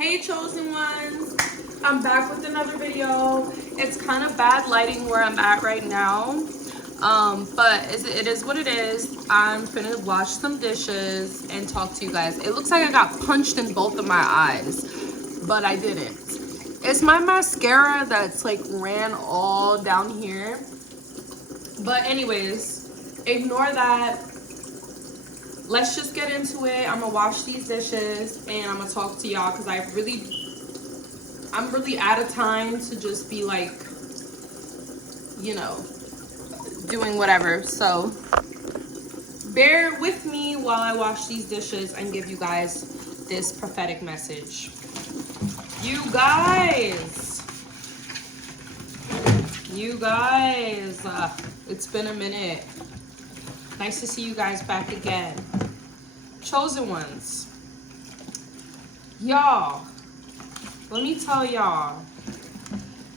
Hey chosen ones, I'm back with another video. It's kind of bad lighting where I'm at right now, but it is what it is. I'm finna wash some dishes and talk to you guys. It looks like I got punched in both of my eyes, but I didn't. It's my mascara that's like ran all down here, but anyways, ignore that. Let's just get into it. I'm gonna wash these dishes and I'm gonna talk to y'all because I'm really out of time to just be like, you know, doing whatever. So bear with me while I wash these dishes and give you guys this prophetic message. You guys, it's been a minute. Nice to see you guys back again. Chosen ones, y'all, let me tell y'all,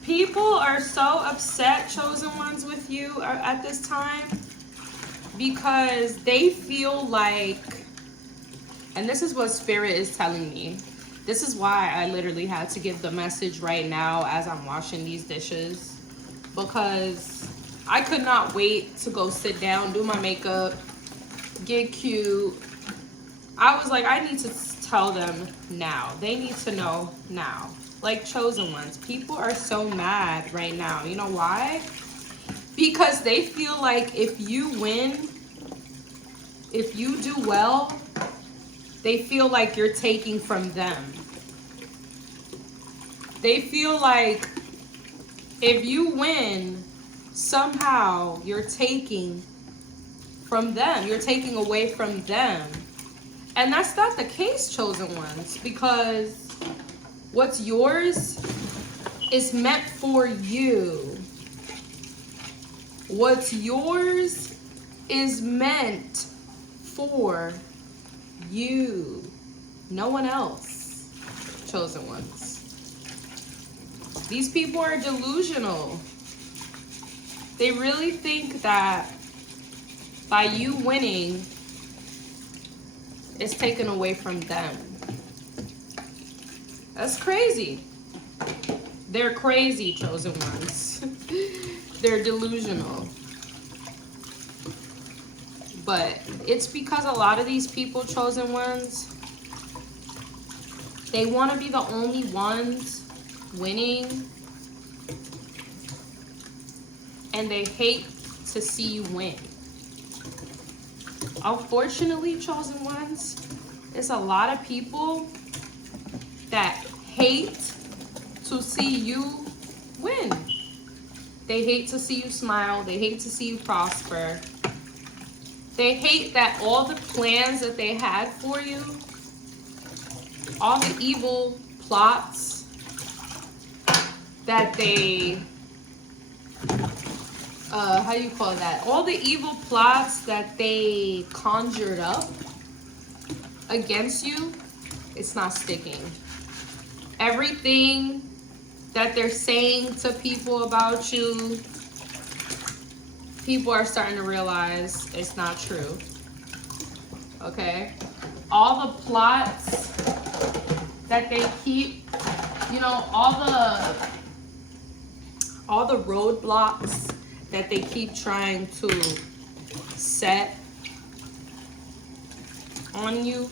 people are so upset, chosen ones, with you at this time because they feel like, and this is what spirit is telling me, this is why I literally had to give the message right now as I'm washing these dishes, because I could not wait to go sit down, do my makeup, get cute. I was like, I need to tell them now. They need to know now. Like, chosen ones, people are so mad right now. You know why? Because they feel like if you win, if you do well, they feel like you're taking from them. They feel like if you win, somehow you're taking from them. You're taking away from them. And that's not the case, chosen ones, because what's yours is meant for you. What's yours is meant for you. No one else, chosen ones. These people are delusional. They really think that by you winning, it's taken away from them. That's crazy. They're crazy, chosen ones. They're delusional. But it's because a lot of these people, chosen ones, they want to be the only ones winning, and they hate to see you win. Unfortunately, chosen ones, it's a lot of people that hate to see you win. They hate to see you smile. They hate to see you prosper. They hate that all the plans that they had for you, all the evil plots that they, how you call that? All the evil plots that they conjured up against you, it's not sticking. Everything that they're saying to people about you, people are starting to realize it's not true. Okay? All the plots that they keep, you know, all the roadblocks that they keep trying to set on you,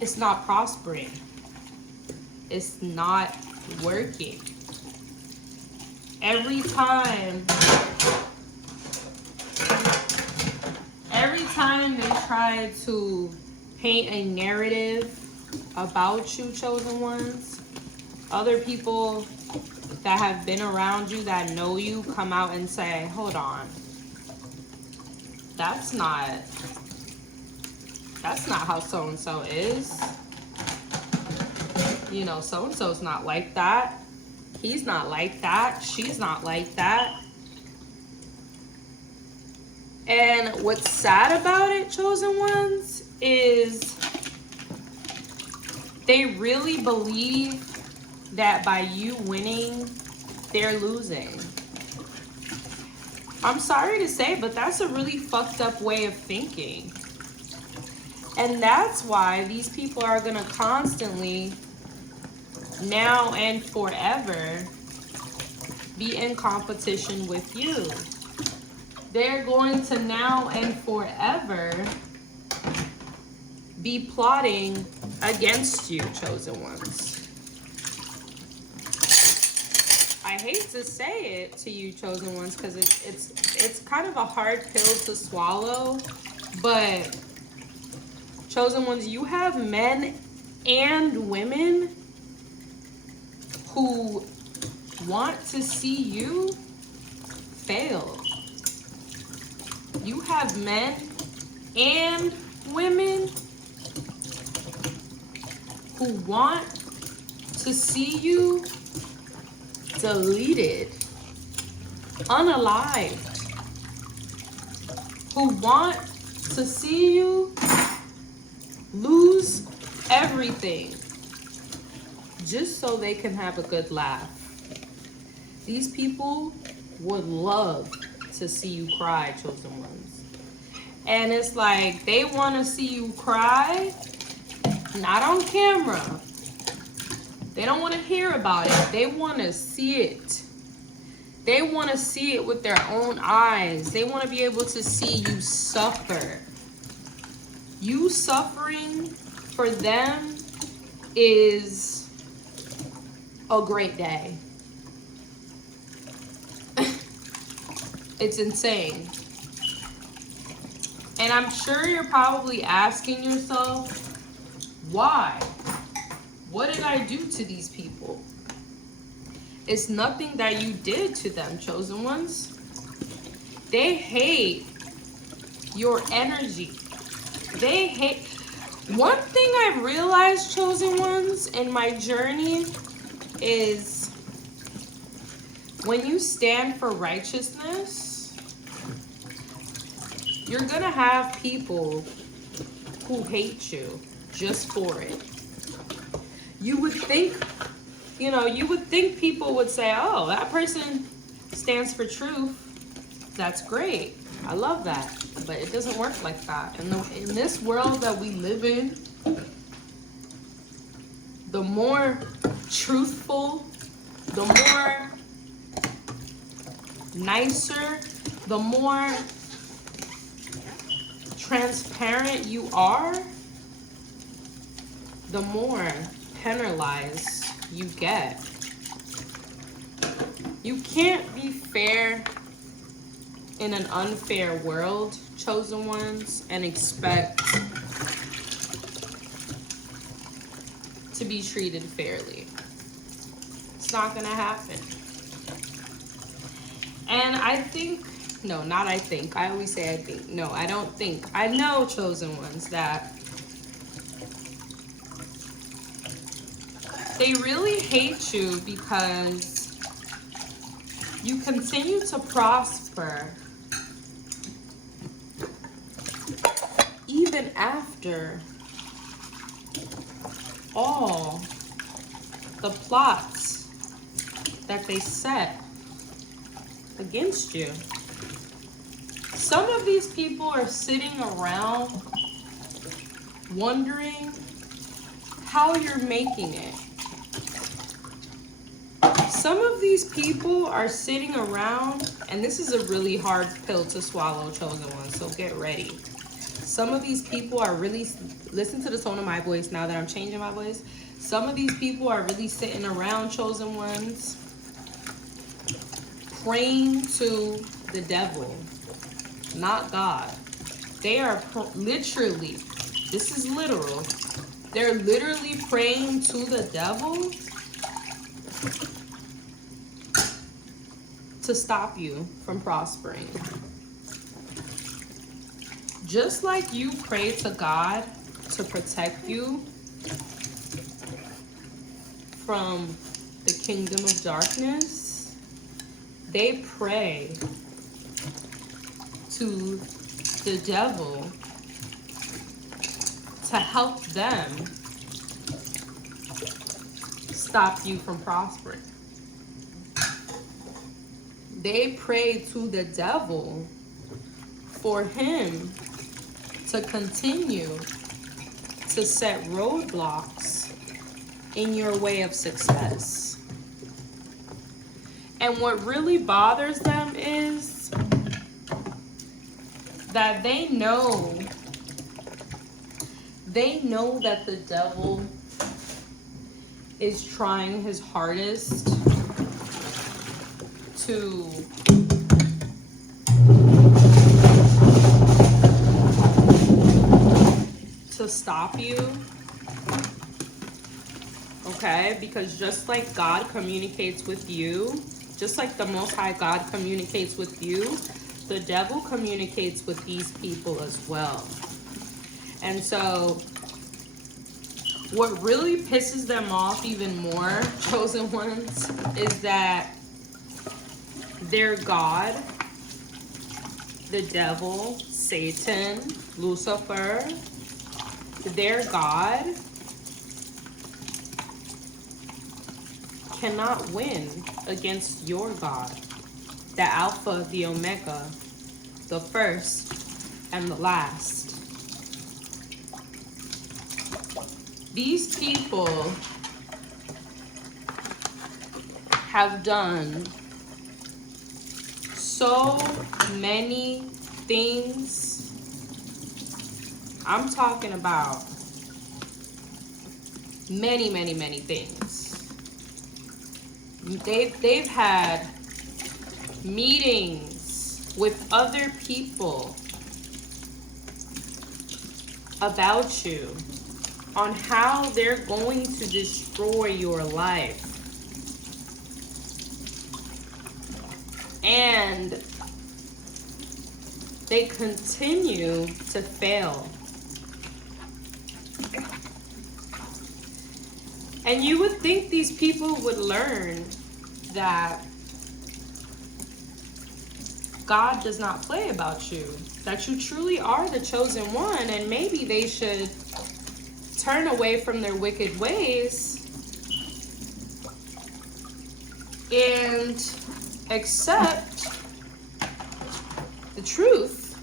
it's not prospering. It's not working. Every time they try to paint a narrative about you, chosen ones, other people that have been around you, that know you, come out and say, hold on, that's not how so-and-so is. You know, so-and-so's not like that. He's not like that. She's not like that. And what's sad about it, chosen ones, is they really believe that by you winning, they're losing. I'm sorry to say, but that's a really fucked up way of thinking. And that's why these people are going to constantly, now and forever, be in competition with you. They're going to now and forever be plotting against you, chosen ones. I hate to say it to you, chosen ones, because it's kind of a hard pill to swallow, but chosen ones, you have men and women who want to see you fail. You have men and women who want to see you deleted, unalived, who want to see you lose everything just so they can have a good laugh. These people would love to see you cry, chosen ones. And it's like they want to see you cry, not on camera. They don't want to hear about it. They want to see it. They want to see it with their own eyes. They want to be able to see you suffer. You suffering for them is a great day. It's insane. And I'm sure you're probably asking yourself, why? What did I do to these people? It's nothing that you did to them, chosen ones. They hate your energy. They hate. One thing I've realized, chosen ones, in my journey is when you stand for righteousness, you're gonna have people who hate you just for it. You would think, you would think people would say, oh, that person stands for truth. That's great. I love that. But it doesn't work like that. And in this world that we live in, the more truthful, the more nicer, the more transparent you are, the more penalized you get. You can't be fair in an unfair world, chosen ones, and expect to be treated fairly. It's not gonna happen. And I think, no, not I think. I always say I think. No, I don't think. I know, chosen ones, that they really hate you because you continue to prosper even after all the plots that they set against you. Some of these people are sitting around wondering how you're making it. Some of these people are sitting around, and this is a really hard pill to swallow, chosen ones, so get ready. Some of these people are really, listen to the tone of my voice now that I'm changing my voice. Some of these people are really sitting around, chosen ones, praying to the devil, not God. They are literally, this is literal, they're literally praying to the devil to stop you from prospering. Just like you pray to God to protect you from the kingdom of darkness, they pray to the devil to help them stop you from prospering. They pray to the devil for him to continue to set roadblocks in your way of success. And what really bothers them is that they know that the devil is trying his hardest to stop you. Okay? Because just like God communicates with you, just like the Most High God communicates with you, the devil communicates with these people as well. And so what really pisses them off even more, chosen ones, is that their God, the devil, Satan, Lucifer, their God cannot win against your God, the Alpha, the Omega, the first and the last. These people have done so many things. I'm talking about many, many, many things. They've had meetings with other people about you on how they're going to destroy your life. And they continue to fail. And you would think these people would learn that God does not play about you, that you truly are the chosen one, and maybe they should turn away from their wicked ways and accept the truth.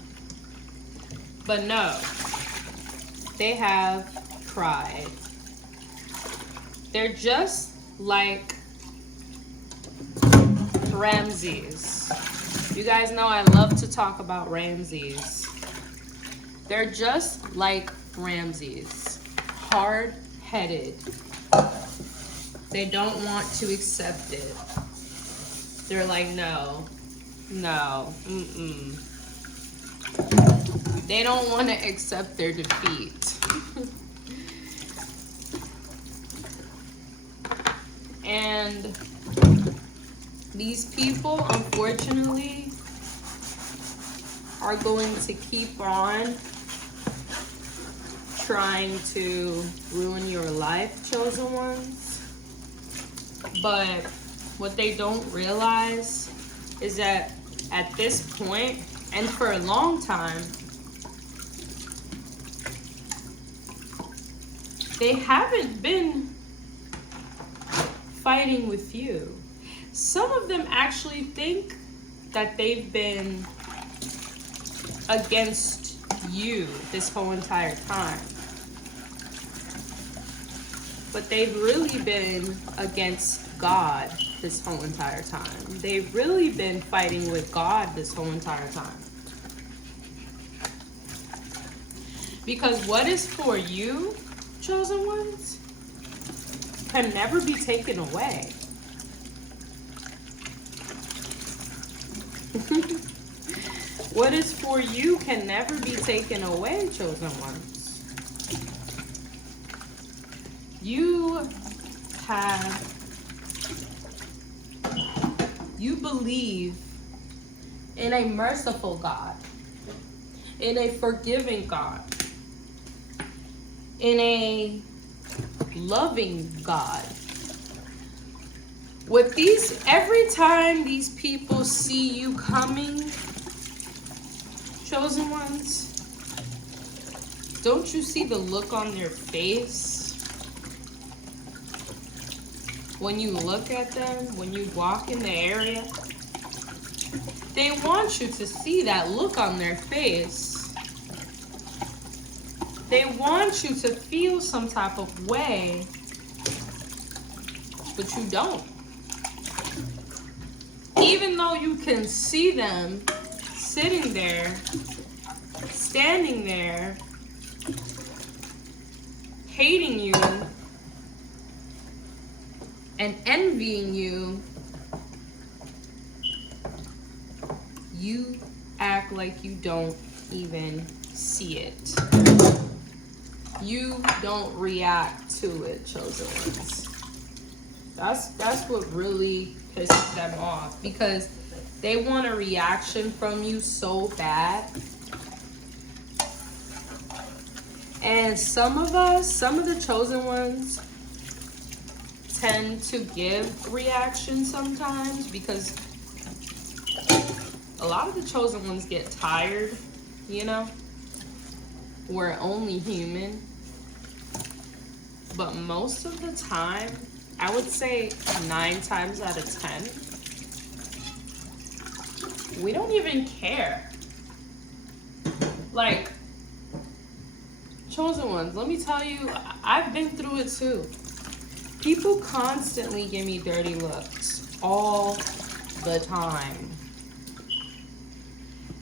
But no, they have pride. They're just like Ramses. You guys know I love to talk about Ramses. They're just like Ramses. Hard-headed. They don't want to accept it. They're like, no, They don't want to accept their defeat. And these people, unfortunately, are going to keep on trying to ruin your life, chosen ones. But what they don't realize is that at this point, and for a long time, they haven't been fighting with you. Some of them actually think that they've been against you this whole entire time. But they've really been against God this whole entire time. They've really been fighting with God this whole entire time. Because what is for you, chosen ones, can never be taken away. What is for you can never be taken away, chosen ones. You believe in a merciful God, in a forgiving God, in a loving God. With these, every time these people see you coming, chosen ones, don't you see the look on their face? When you look at them, when you walk in the area, they want you to see that look on their face. They want you to feel some type of way, but you don't. Even though you can see them sitting there, standing there, hating you and envying you, you act like you don't even see it. You don't react to it, chosen ones. That's what really pisses them off, because they want a reaction from you so bad. And some of the chosen ones tend to give reactions sometimes, because a lot of the chosen ones get tired, you know? We're only human. But most of the time, I would say 9 times out of 10, we don't even care. Like, chosen ones, let me tell you, I've been through it too. People constantly give me dirty looks all the time.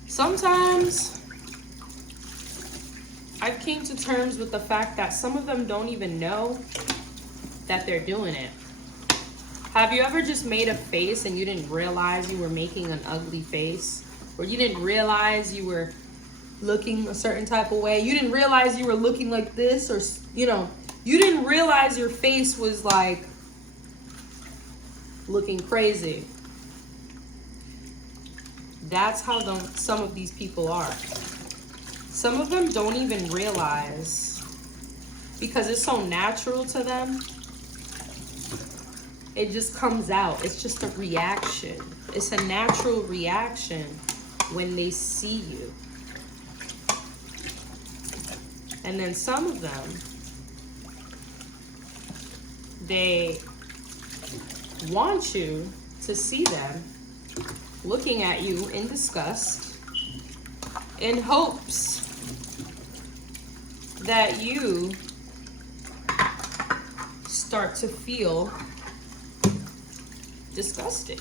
Sometimes I've came to terms with the fact that some of them don't even know that they're doing it. Have you ever just made a face and you didn't realize you were making an ugly face? Or you didn't realize you were looking a certain type of way? You didn't realize you were looking like this, or, you know, you didn't realize your face was like looking crazy. That's how some of these people are. Some of them don't even realize, because it's so natural to them. It just comes out. It's just a reaction. It's a natural reaction when they see you. And then some of them, they want you to see them looking at you in disgust, in hopes that you start to feel disgusted.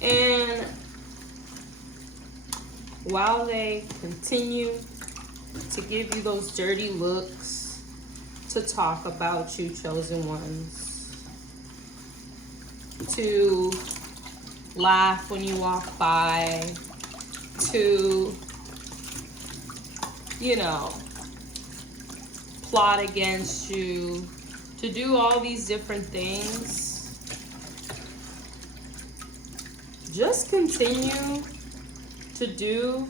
And while they continue to give you those dirty looks, to talk about you, chosen ones, to laugh when you walk by, to, you know, plot against you, to do all these different things, just continue to do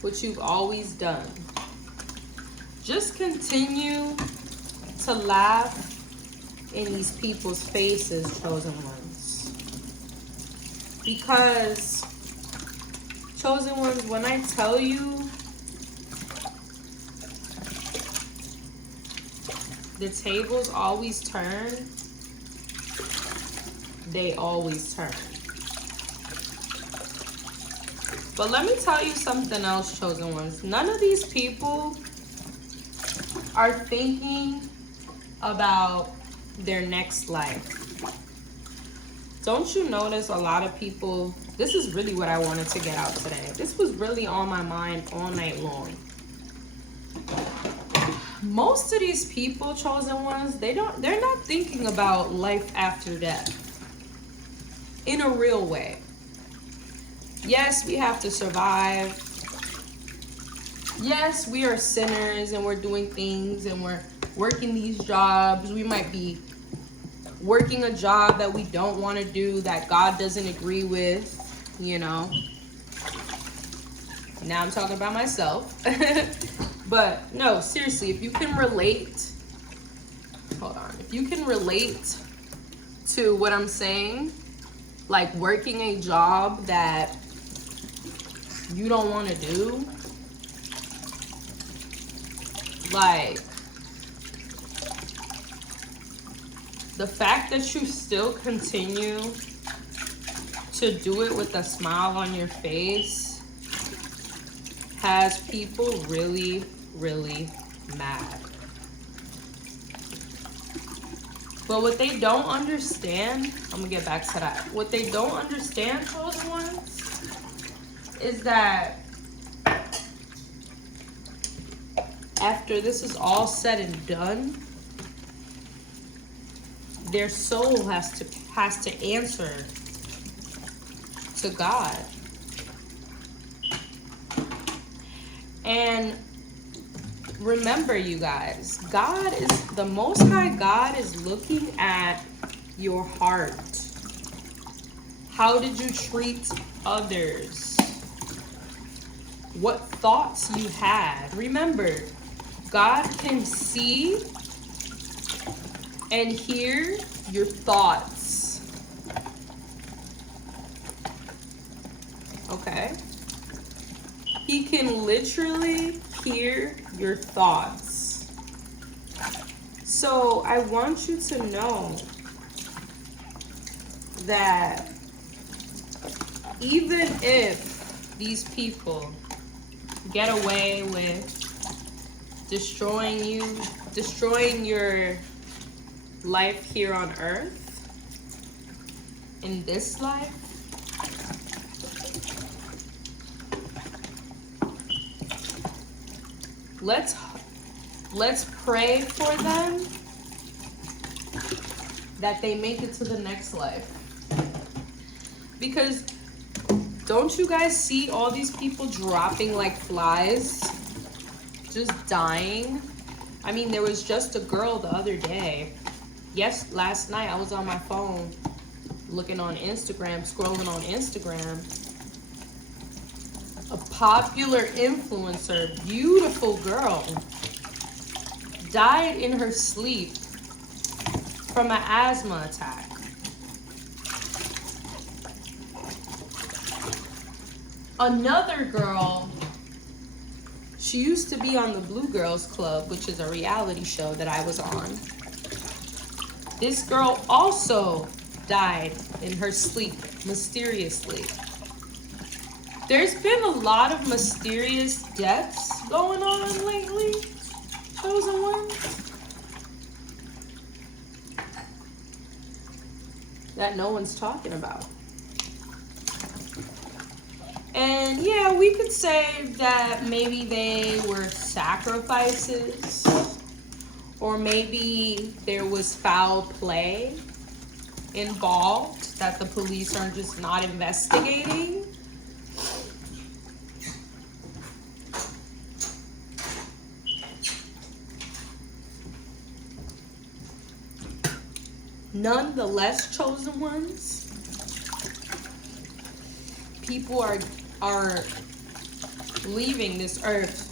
what you've always done. Just continue to laugh in these people's faces, chosen ones. Because, chosen ones, when I tell you the tables always turn, they always turn. But let me tell you something else, chosen ones. None of these people are thinking about their next life. Don't you notice a lot of people, this is really what I wanted to get out today. This was really on my mind all night long. Most of these people, chosen ones, they're not thinking about life after death in a real way. Yes, we have to survive. Yes, we are sinners and we're doing things and we're working these jobs. We might be working a job that we don't want to do, that God doesn't agree with, you know. Now I'm talking about myself. But no, seriously, if you can relate, hold on, if you can relate to what I'm saying, like working a job that you don't want to do, like the fact that you still continue to do it with a smile on your face has people really, really mad. But what they don't understand, I'm gonna get back to that. What they don't understand, chosen ones, is that after this is all said and done, their soul has to answer to God. And remember, you guys, God is the Most High. God is looking at your heart. How did you treat others? What thoughts you had? Remember, God can see and hear your thoughts. Okay? He can literally hear your thoughts. So I want you to know that even if these people get away with destroying you, destroying your life here on earth, in this life, let's pray for them that they make it to the next life. Because don't you guys see all these people dropping like flies, just dying? I mean, there was just a girl the other day. Yes, last night I was on my phone looking on Instagram, scrolling on Instagram. A popular influencer, beautiful girl, died in her sleep from an asthma attack. Another girl, she used to be on the Blue Girls Club, which is a reality show that I was on. This girl also died in her sleep, mysteriously. There's been a lot of mysterious deaths going on lately, chosen ones, that no one's talking about. And yeah, we could say that maybe they were sacrifices, or maybe there was foul play involved that the police are just not investigating. Nonetheless, chosen ones, people are leaving this earth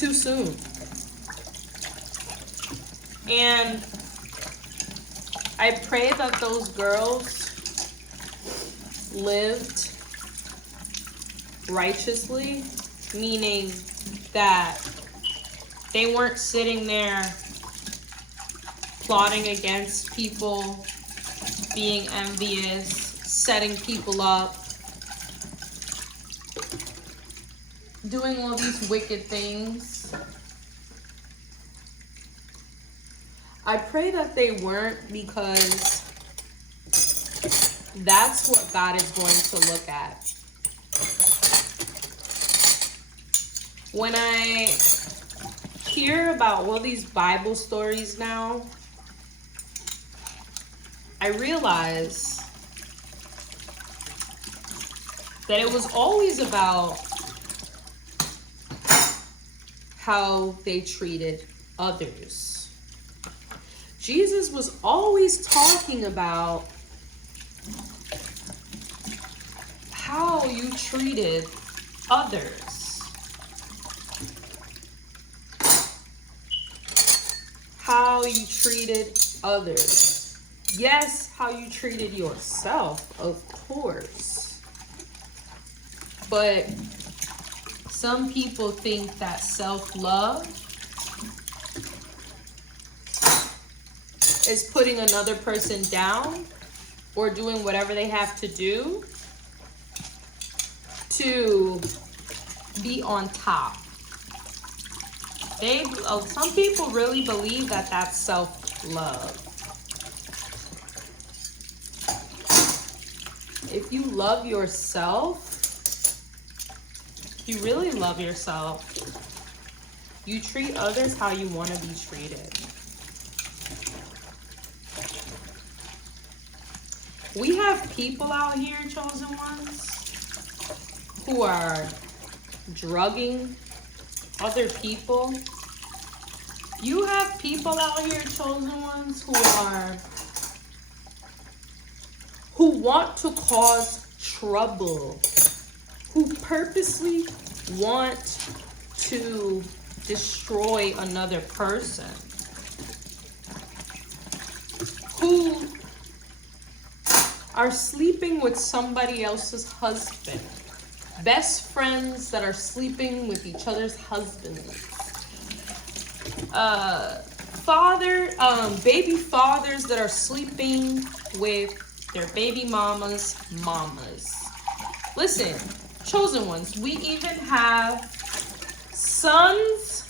too soon. And I pray that those girls lived righteously, meaning that they weren't sitting there plotting against people, being envious, setting people up, doing all these wicked things. I pray that they weren't, because that's what God is going to look at. When I hear about all these Bible stories now, I realize that it was always about how they treated others. Jesus was always talking about how you treated others. How you treated others. Yes, how you treated yourself, of course. But some people think that self-love is putting another person down or doing whatever they have to do to be on top. Some people really believe that that's self-love. If you love yourself, you really love yourself, you treat others how you want to be treated. We have people out here, chosen ones, who are drugging other people. You have people out here, chosen ones, who want to cause trouble, who purposely want to destroy another person, who are sleeping with somebody else's husband, best friends that are sleeping with each other's husbands, baby fathers that are sleeping with their baby mamas. Listen, chosen ones, we even have sons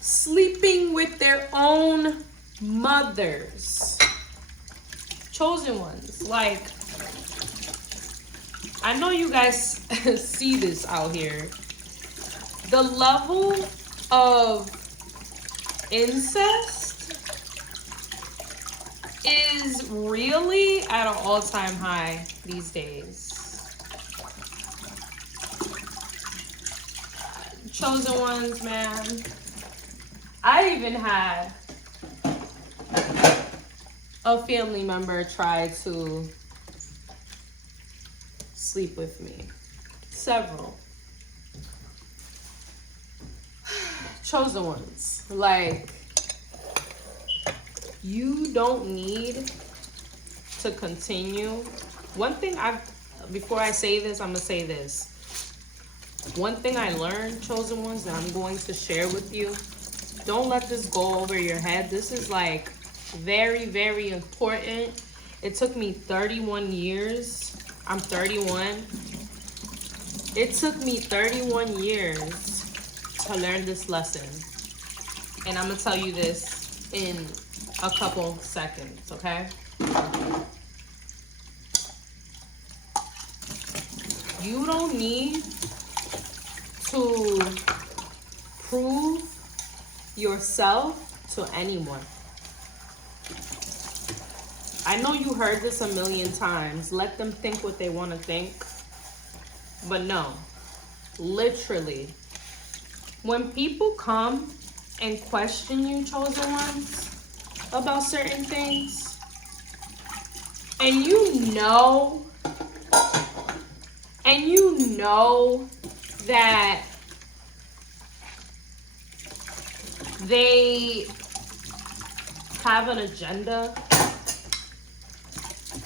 sleeping with their own mothers. Chosen ones, like, I know you guys see this out here. The level of incest is really at an all-time high these days. Chosen ones, man. I even had a family member try to sleep with me. Several. Chosen ones, like, you don't need to continue. One thing before I say this, I'm gonna say this. One thing I learned, chosen ones, that I'm going to share with you. Don't let this go over your head. This is like very, very important. It took me 31 years. I'm 31. It took me 31 years to learn this lesson. And I'm gonna tell you this in a couple seconds, okay? You don't need to prove yourself to anyone. I know you heard this a million times. Let them think what they want to think. But no, literally, when people come and question you, chosen ones, about certain things, and you know that they have an agenda.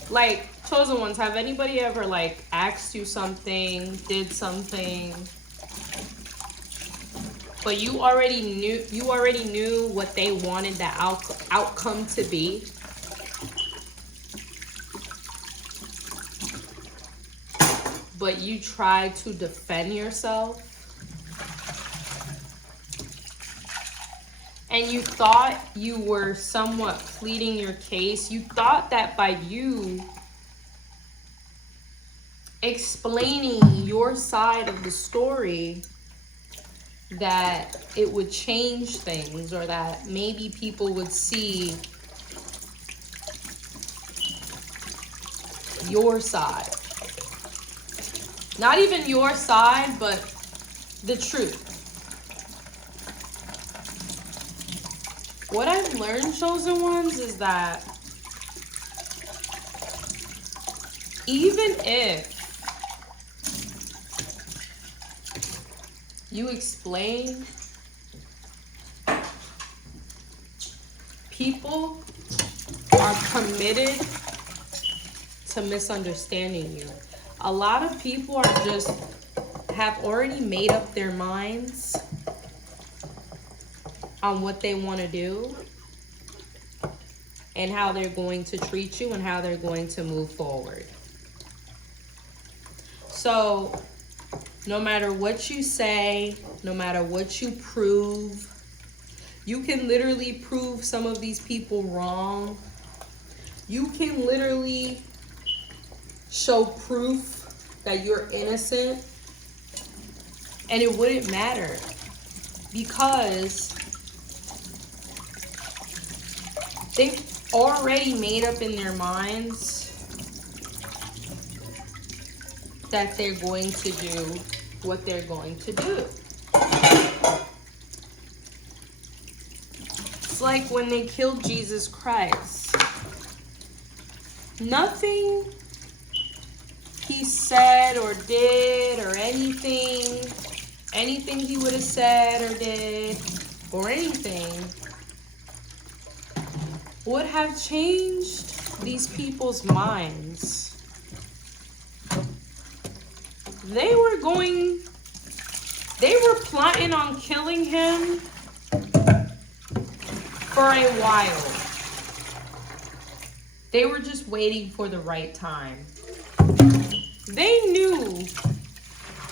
Like, chosen ones, have anybody ever like asked you something, did something, but you already knew what they wanted the outcome to be? But you tried to defend yourself? And you thought you were somewhat pleading your case. You thought that by you explaining your side of the story, that it would change things, or that maybe people would see your side. Not even your side, but the truth. What I've learned, chosen ones, is that even if you explain, people are committed to misunderstanding you. A lot of people have already made up their minds on what they want to do and how they're going to treat you and how they're going to move forward. So No matter what you say, no matter what you prove, you can literally prove some of these people wrong. You can literally show proof that you're innocent, and it wouldn't matter because they've already made up in their minds that they're going to do what they're going to do. It's like when they killed Jesus Christ. Nothing he said or did or anything he would have said or did or anything would have changed these people's minds. They were plotting on killing him for a while. They were just waiting for the right time. They knew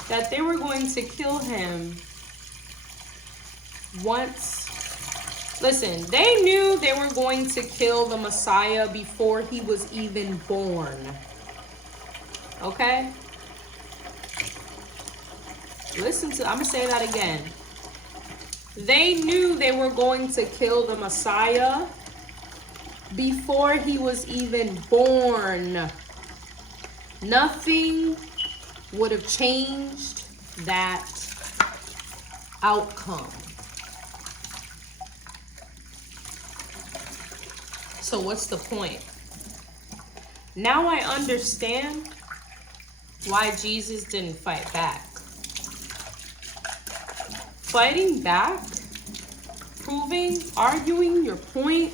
that they were going to kill him once. Listen, they knew they were going to kill the Messiah before he was even born. Okay? Listen to, I'm going to say that again. They knew they were going to kill the Messiah before he was even born. Nothing would have changed that outcome. So what's the point? Now I understand why Jesus didn't fight back. Fighting back, proving, arguing your point,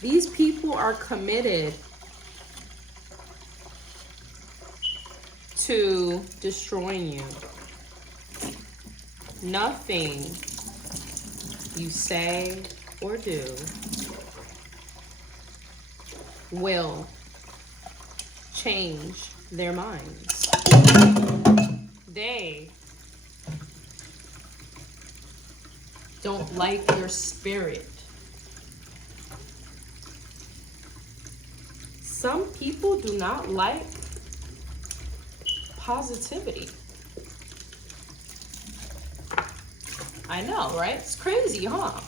these people are committed to destroying you. Nothing you say or do will change their minds. They don't like your spirit. Some people do not like positivity. I know, right? It's crazy, huh?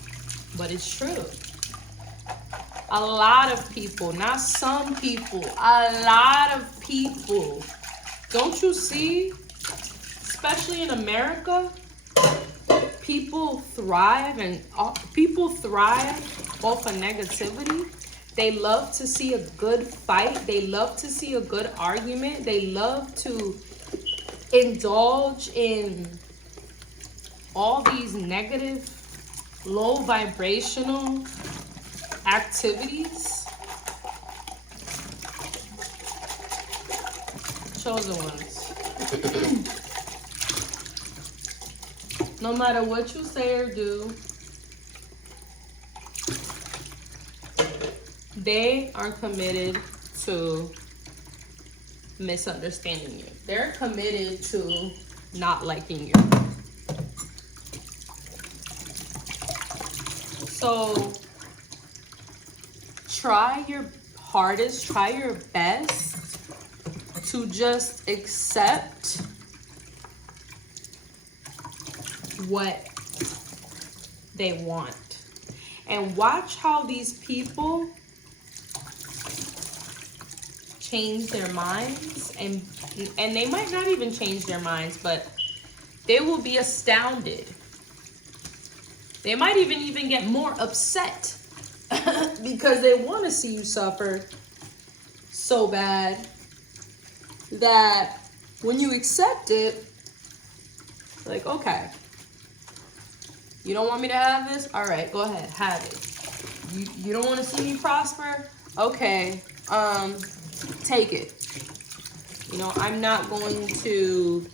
But it's true. A lot of people, not some people, a lot of people. Don't you see, especially in America, people thrive off of negativity. They love to see a good fight. They love to see a good argument. They love to indulge in all these negative, low vibrational activities. Chosen ones. No matter what you say or do, they are committed to misunderstanding you. They're committed to not liking you. So try your hardest, try your best to just accept what they want. And watch how these people change their minds, and they might not even change their minds, but they will be astounded. They might even get more upset because they want to see you suffer so bad that when you accept it, like, okay, you don't want me to have this? All right, go ahead, have it. You don't want to see me prosper? Okay, take it. You know, I'm not going to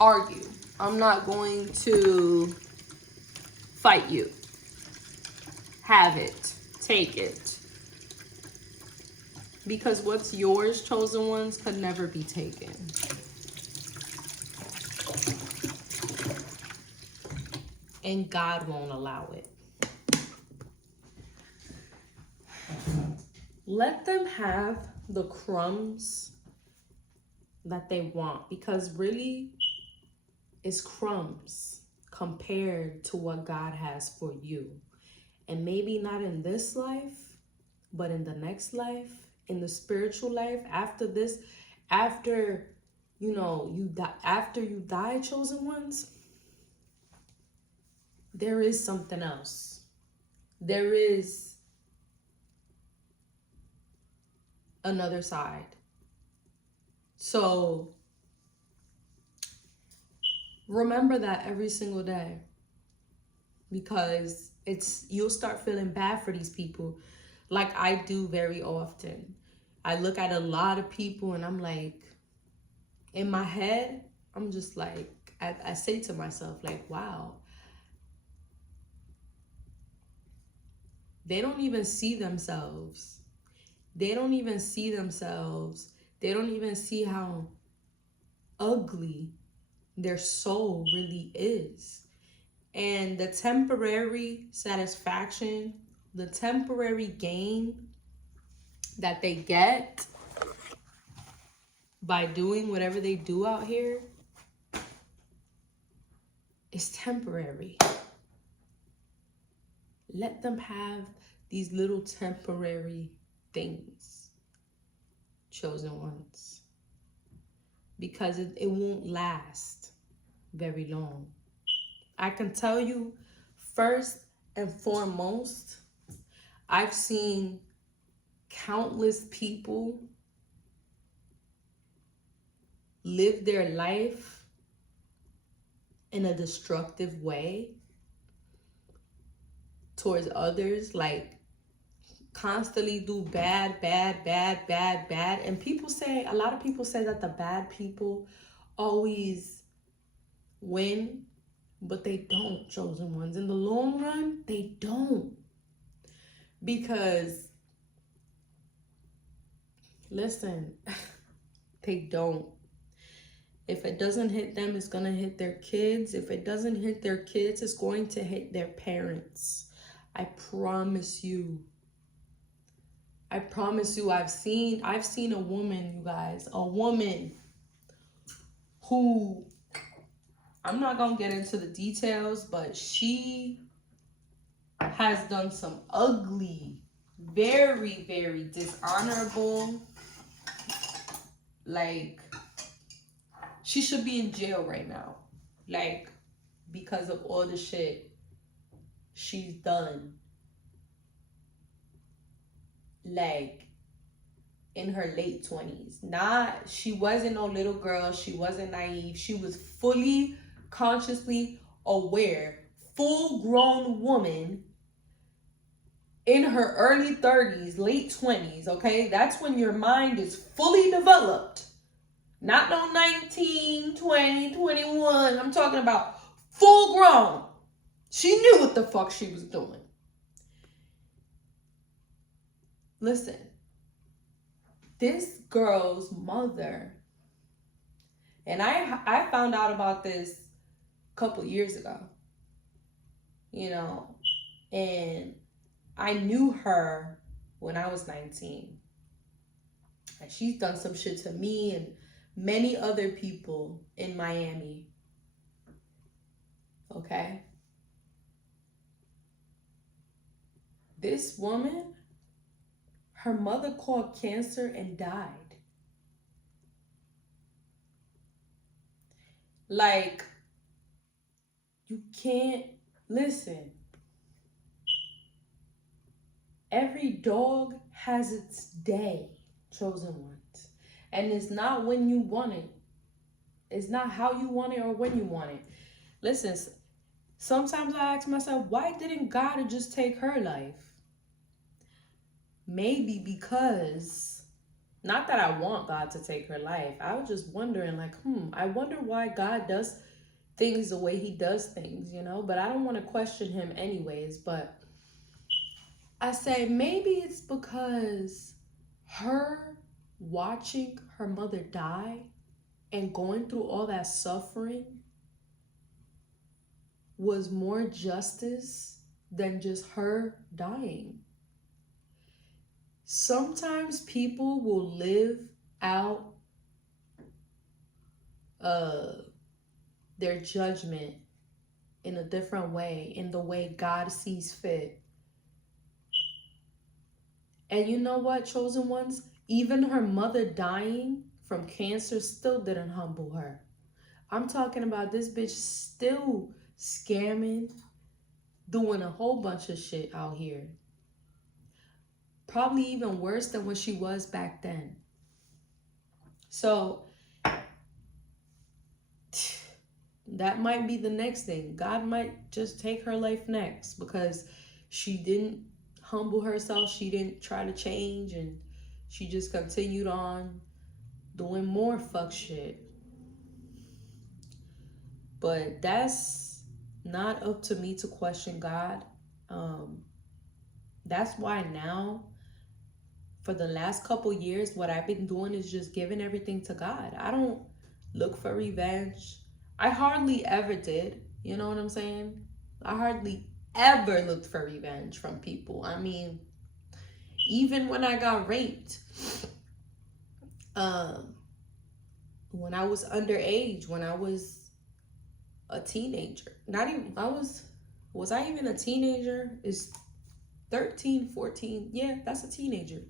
argue. I'm not going to fight you. Have it. Take it. Because what's yours, chosen ones, could never be taken. And God won't allow it. Let them have the crumbs that they want, because really it's crumbs compared to what God has for you. And maybe not in this life, but in the next life, in the spiritual life, after this, after you know, after you die, chosen ones, there is something else. There is another side. So remember that every single day, because you'll start feeling bad for these people, like I do very often. I look at a lot of people and I'm like, in my head, I'm just like, I say to myself, like, wow, they don't even see themselves. They don't even see themselves. They don't even see how ugly their soul really is. And the temporary satisfaction, the temporary gain that they get by doing whatever they do out here is temporary. Let them have these little temporary things, chosen ones, because it won't last very long. I can tell you, first and foremost, I've seen countless people live their life in a destructive way towards others, like constantly do bad. And a lot of people say that the bad people always win, but they don't, chosen ones. In the long run, they don't. Because, listen, they don't. If it doesn't hit them, it's going to hit their kids. If it doesn't hit their kids, it's going to hit their parents. I promise you. I promise you. I've seen a woman, you guys, a woman who, I'm not going to get into the details, but she has done some ugly, very, very dishonorable, like, she should be in jail right now, like, because of all the shit she's done, like, in her late 20s. She wasn't no little girl, she wasn't naive, she was fully, consciously aware, full-grown woman in her early 30s, late 20s, okay? That's when your mind is fully developed. Not no 19, 20, 21. I'm talking about full grown. She knew what the fuck she was doing. Listen, this girl's mother, and I found out about this a couple years ago, you know, and I knew her when I was 19. And she's done some shit to me and many other people in Miami. Okay? This woman, her mother caught cancer and died. Like, you can't, listen. Every dog has its day, chosen ones. And it's not when you want it. It's not how you want it or when you want it. Listen, sometimes I ask myself, why didn't God just take her life? Maybe because, not that I want God to take her life. I was just wondering, like, I wonder why God does things the way he does things, you know? But I don't want to question him anyways. But I say, maybe it's because Her watching her mother die and going through all that suffering was more justice than just her dying. Sometimes people will live out their judgment in a different way, in the way God sees fit. And you know what, chosen ones? Even her mother dying from cancer still didn't humble her. I'm talking about this bitch still scamming, doing a whole bunch of shit out here. Probably even worse than what she was back then. So that might be the next thing. God might just take her life next because she didn't humble herself. She didn't try to change, and she just continued on doing more fuck shit. But that's not up to me to question God. That's why now, for the last couple years, what I've been doing is just giving everything to God. I don't look for revenge. I hardly ever did. You know what I'm saying? I hardly ever looked for revenge from people. I mean, even when I got raped, when I was underage, when I was a teenager, was I even a teenager? Is 13, 14? Yeah, that's a teenager.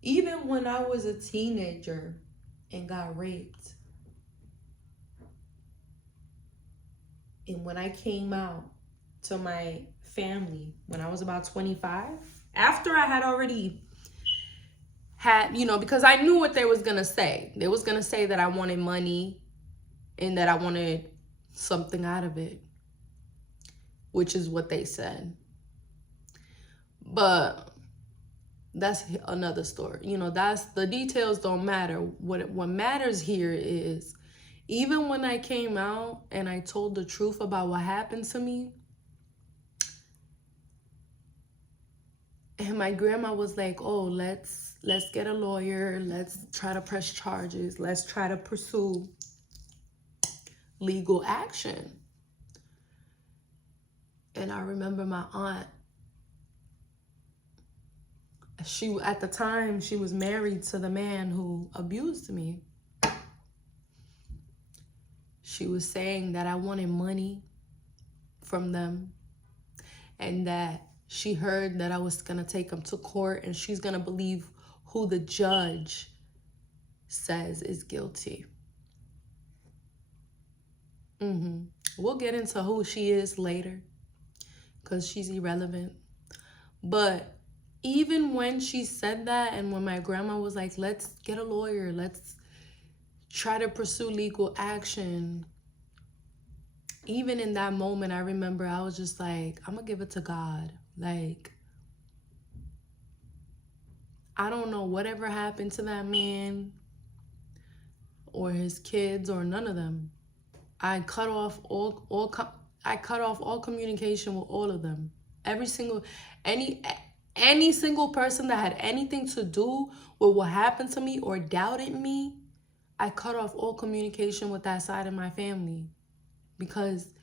Even when I was a teenager and got raped, and when I came out to my family when I was about 25, after I had already had, because I knew what they was going to say. They was going to say that I wanted money and that I wanted something out of it, which is what they said. But that's another story. That's the details don't matter. What matters here is, even when I came out and I told the truth about what happened to me, and my grandma was like, oh, let's get a lawyer. Let's try to press charges. Let's try to pursue legal action. And I remember my aunt, at the time, she was married to the man who abused me. She was saying that I wanted money from them, and that she heard that I was going to take them to court, and she's going to believe who the judge says is guilty. We'll get into who she is later, because she's irrelevant. But even when she said that, and when my grandma was like, let's get a lawyer, let's try to pursue legal action, even in that moment, I remember I was just like, I'm gonna give it to God. Like, I don't know whatever happened to that man or his kids or none of them. I cut off all communication with all of them. Any single person that had anything to do with what happened to me or doubted me, I cut off all communication with that side of my family, because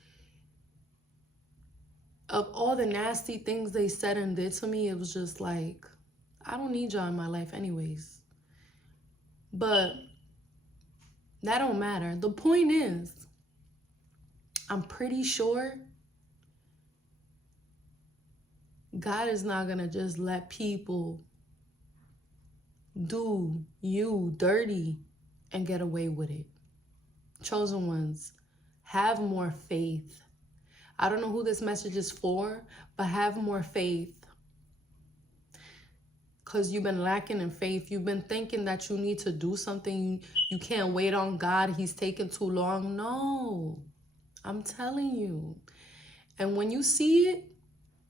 of all the nasty things they said and did to me. It was just like, I don't need y'all in my life anyways. But that don't matter. The point is, I'm pretty sure God is not gonna just let people do you dirty and get away with it. Chosen ones, have more faith. I don't know who this message is for, but have more faith. Because you've been lacking in faith. You've been thinking that you need to do something. You can't wait on God. He's taking too long. No, I'm telling you. And when you see it,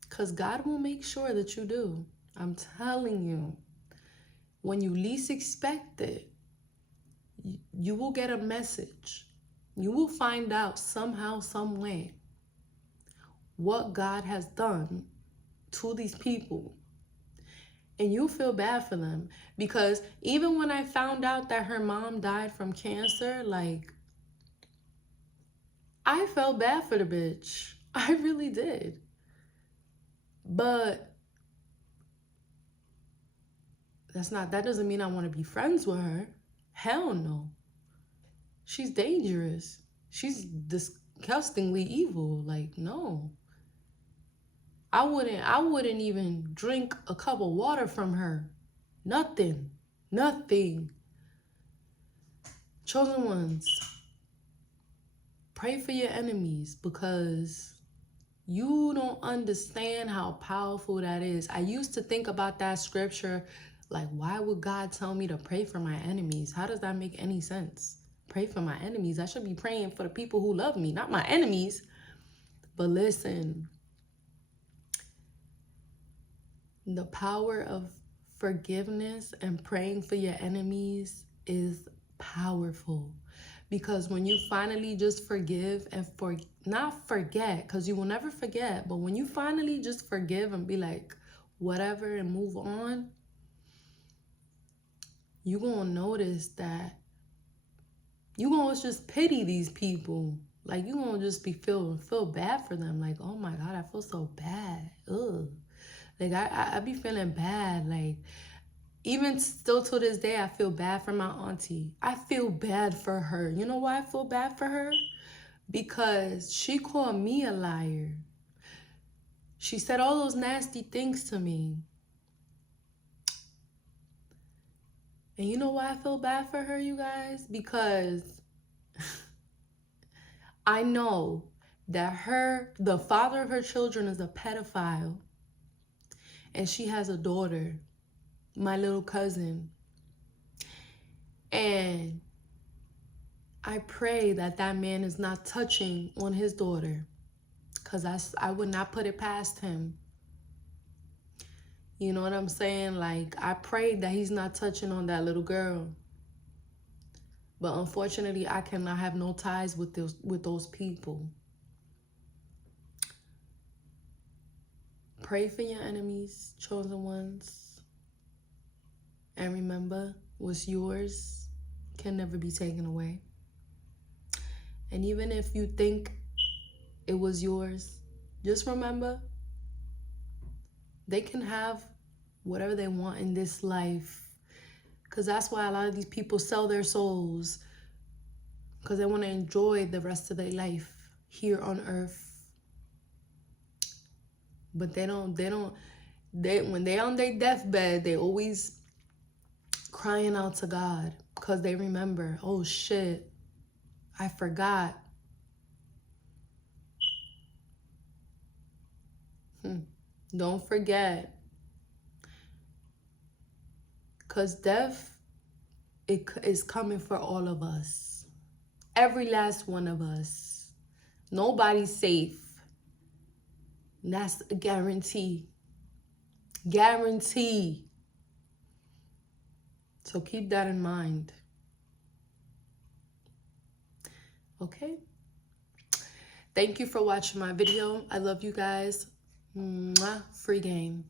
because God will make sure that you do. I'm telling you. When you least expect it, you will get a message. You will find out somehow, some way, what God has done to these people. And you feel bad for them. Because even when I found out that her mom died from cancer, like, I felt bad for the bitch. I really did. But that doesn't mean I want to be friends with her. Hell no. She's dangerous. She's disgustingly evil. Like, no. I wouldn't even drink a cup of water from her. Nothing. Nothing. Chosen ones, pray for your enemies, because you don't understand how powerful that is. I used to think about that scripture like, why would God tell me to pray for my enemies? How does that make any sense? Pray for my enemies. I should be praying for the people who love me, not my enemies. But listen, the power of forgiveness and praying for your enemies is powerful. Because when you finally just forgive and not forget, because you will never forget, but when you finally just forgive and be like, whatever, and move on, you're going to notice that you're going to just pity these people. Like, you're going to just be feel bad for them. Like, oh my God, I feel so bad. Ugh. Like, I be feeling bad. Like, even still to this day, I feel bad for my auntie. I feel bad for her. You know why I feel bad for her? Because she called me a liar. She said all those nasty things to me. And you know why I feel bad for her, you guys? Because I know that the father of her children is a pedophile. And she has a daughter, my little cousin. And I pray that that man is not touching on his daughter, because I would not put it past him. You know what I'm saying? Like, I prayed that he's not touching on that little girl. But unfortunately, I cannot have no ties with those people. Pray for your enemies, chosen ones. And remember, what's yours can never be taken away. And even if you think it was yours, just remember, they can have whatever they want in this life. Because that's why a lot of these people sell their souls. Because they want to enjoy the rest of their life here on earth. But when they're on their deathbed, they always crying out to God. Because they remember, oh shit, I forgot. Don't forget. Because death, it is coming for all of us. Every last one of us. Nobody's safe. And that's a guarantee. Guarantee. So keep that in mind. Okay? Thank you for watching my video. I love you guys. Mwah. Free game.